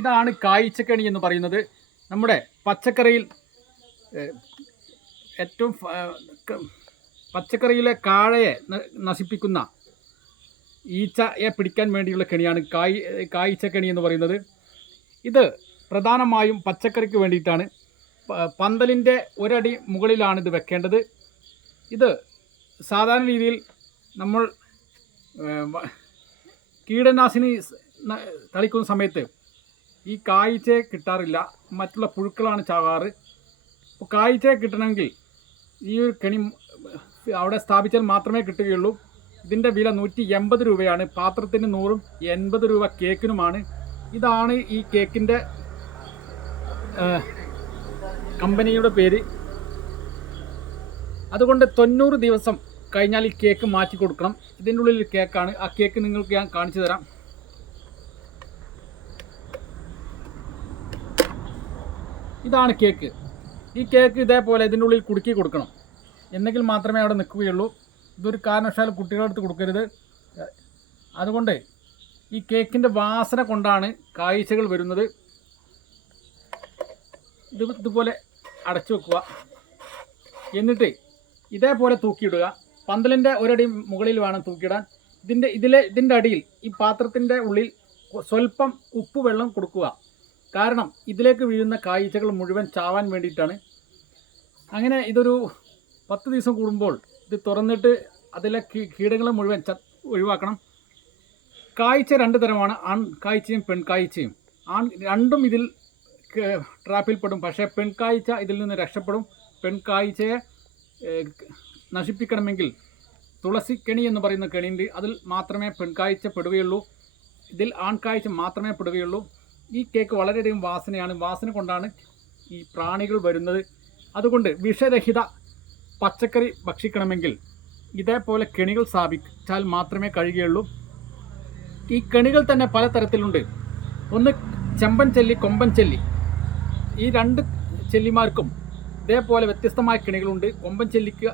ഇതാണ് കായ്ച്ചക്കണി എന്ന് പറയുന്നത്. നമ്മുടെ പച്ചക്കറിയിൽ ഏറ്റവും പച്ചക്കറിയിലെ കാഴയെ നശിപ്പിക്കുന്ന ഈച്ചയെ പിടിക്കാൻ വേണ്ടിയുള്ള കെണിയാണ് കായ്ച്ചക്കണി എന്ന് പറയുന്നത്. ഇത് പ്രധാനമായും പച്ചക്കറിക്ക് വേണ്ടിയിട്ടാണ്. പന്തലിൻ്റെ ഒരടി മുകളിലാണ് ഇത് വെക്കേണ്ടത്. ഇത് സാധാരണ രീതിയിൽ നമ്മൾ കീടനാശിനി തളിക്കുന്ന സമയത്ത് ഈ കായ്ച്ചയെ കിട്ടാറില്ല, മറ്റുള്ള പുഴുക്കളാണ് ചാവാറ്. അപ്പോൾ കായ്ച്ചയെ കിട്ടണമെങ്കിൽ ഈ ഒരു കെണി അവിടെ സ്ഥാപിച്ചാൽ മാത്രമേ കിട്ടുകയുള്ളൂ. ഇതിൻ്റെ വില 180 രൂപയാണ്. പാത്രത്തിന് 100, 80 രൂപ കേക്കിനുമാണ്. ഇതാണ് ഈ കേക്കിൻ്റെ കമ്പനിയുടെ പേര്. അതുകൊണ്ട് 90 ദിവസം കഴിഞ്ഞാൽ ഈ കേക്ക് മാറ്റി കൊടുക്കണം. ഇതിൻ്റെ ഉള്ളിൽ കേക്കാണ്. ആ കേക്ക് നിങ്ങൾക്ക് ഞാൻ കാണിച്ചു തരാം. ഇതാണ് കേക്ക്. ഈ കേക്ക് ഇതേപോലെ ഇതിൻ്റെ ഉള്ളിൽ കുടുക്കി കൊടുക്കണം, എന്നെങ്കിൽ മാത്രമേ അവിടെ നിൽക്കുകയുള്ളൂ. ഇതൊരു കാരണവശാലും കുട്ടികളുടെ അടുത്ത് കൊടുക്കരുത്. അതുകൊണ്ട് ഈ കേക്കിൻ്റെ വാസന കൊണ്ടാണ് കായ്ച്ചകൾ വരുന്നത്. ഇതുപോലെ അടച്ചു വെക്കുക. എന്നിട്ട് ഇതേപോലെ തൂക്കിയിടുക. പന്തലിൻ്റെ ഒരടി മുകളിൽ വേണം തൂക്കിയിടാൻ. ഇതിൻ്റെ അടിയിൽ ഈ പാത്രത്തിൻ്റെ ഉള്ളിൽ സ്വല്പം ഉപ്പ് വെള്ളം കൊടുക്കുക. കാരണം ഇതിലേക്ക് വീഴുന്ന കായ്ച്ചകൾ മുഴുവൻ ചാവാൻ വേണ്ടിയിട്ടാണ്. അങ്ങനെ ഇതൊരു 10 ദിവസം കൂടുമ്പോൾ ഇത് തുറന്നിട്ട് അതിലെ കീടങ്ങളെ മുഴുവൻ ഒഴിവാക്കണം. കായ്ച്ച 2 തരമാണ്, ആൺ കായ്ച്ചയും പെൺകായ്ച്ചയും. രണ്ടും ഇതിൽ ട്രാപ്പിൽപ്പെടും. പക്ഷേ പെൺകായ്ച്ച ഇതിൽ നിന്ന് രക്ഷപ്പെടും. പെൺകായ്ച്ചയെ നശിപ്പിക്കണമെങ്കിൽ തുളസിക്കണി എന്ന് പറയുന്ന കെണിയുണ്ട്. അതിൽ മാത്രമേ പെൺകായ്ച്ച പെടുകയുള്ളൂ. ഇതിൽ ആൺകായ്ച്ച മാത്രമേ പെടുകയുള്ളൂ. ഈ കേക്ക് വളരെയധികം വാസനയാണ്. വാസന കൊണ്ടാണ് ഈ പ്രാണികൾ വരുന്നത്. അതുകൊണ്ട് വിഷരഹിത പച്ചക്കറി ഭക്ഷിക്കണമെങ്കിൽ ഇതേപോലെ കെണികൾ സ്ഥാപിച്ചാൽ മാത്രമേ കഴിയുകയുള്ളൂ. ഈ കെണികൾ തന്നെ പലതരത്തിലുണ്ട്. ഒന്ന് ചെമ്പൻ ചെല്ലി, കൊമ്പൻ ചെല്ലി. ഈ 2 ചെല്ലിമാർക്കും ഇതേപോലെ വ്യത്യസ്തമായ കെണികളുണ്ട്. കൊമ്പൻ ചെല്ലിക്ക്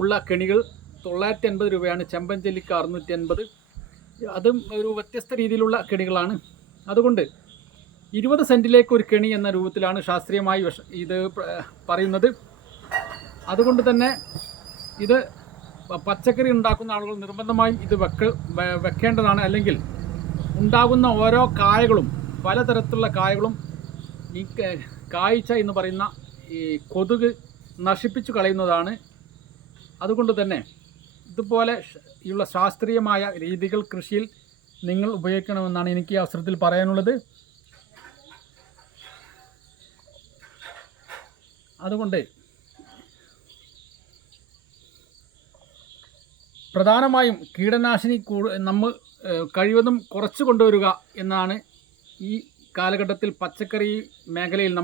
ഉള്ള കെണികൾ 980 രൂപയാണ്. ചെമ്പൻ ചെല്ലിക്ക് 680. അതും ഒരു വ്യത്യസ്ത രീതിയിലുള്ള കെണികളാണ്. അതുകൊണ്ട് 20 സെൻറ്റിലേക്ക് ഒരു കെണി എന്ന രൂപത്തിലാണ് ശാസ്ത്രീയമായി ഇത് പറയുന്നത്. അതുകൊണ്ട് തന്നെ ഇത് പച്ചക്കറി ഉണ്ടാക്കുന്ന ആളുകൾ നിർബന്ധമായും ഇത് വെക്കേണ്ടതാണ്. അല്ലെങ്കിൽ ഉണ്ടാകുന്ന ഓരോ കായകളും, പലതരത്തിലുള്ള കായകളും ഈ കായ്ച്ച എന്ന് പറയുന്ന ഈ കൊതുക് നശിപ്പിച്ചു കളയുന്നതാണ്. അതുകൊണ്ട് തന്നെ ഇതുപോലെ ഉള്ള ശാസ്ത്രീയമായ രീതികൾ കൃഷിയിൽ നിങ്ങൾ ഉപയോഗിക്കണമെന്നാണ് എനിക്ക് ഈ അവസരത്തിൽ പറയാനുള്ളത്. അതുകൊണ്ട് പ്രധാനമായും കീടനാശിനി നമ്മൾ കഴിവതും കുറച്ച് കൊണ്ടുവരിക എന്നാണ് ഈ കാലഘട്ടത്തിൽ പച്ചക്കറി മേഖലയിൽ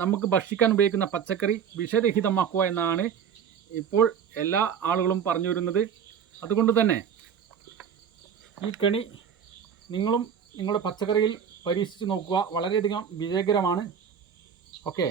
നമുക്ക് ഭക്ഷിക്കാൻ ഉപയോഗിക്കുന്ന പച്ചക്കറി വിഷരഹിതമാക്കുക എന്നാണ് ഇപ്പോൾ എല്ലാ ആളുകളും പറഞ്ഞു വരുന്നത്. അതുകൊണ്ട് തന്നെ ഈ കെണി നിങ്ങളും നിങ്ങളുടെ പച്ചക്കറിയിൽ പരീക്ഷിച്ച് നോക്കുക. വളരെയധികം വിജയകരമാണ്. ഓക്കെ.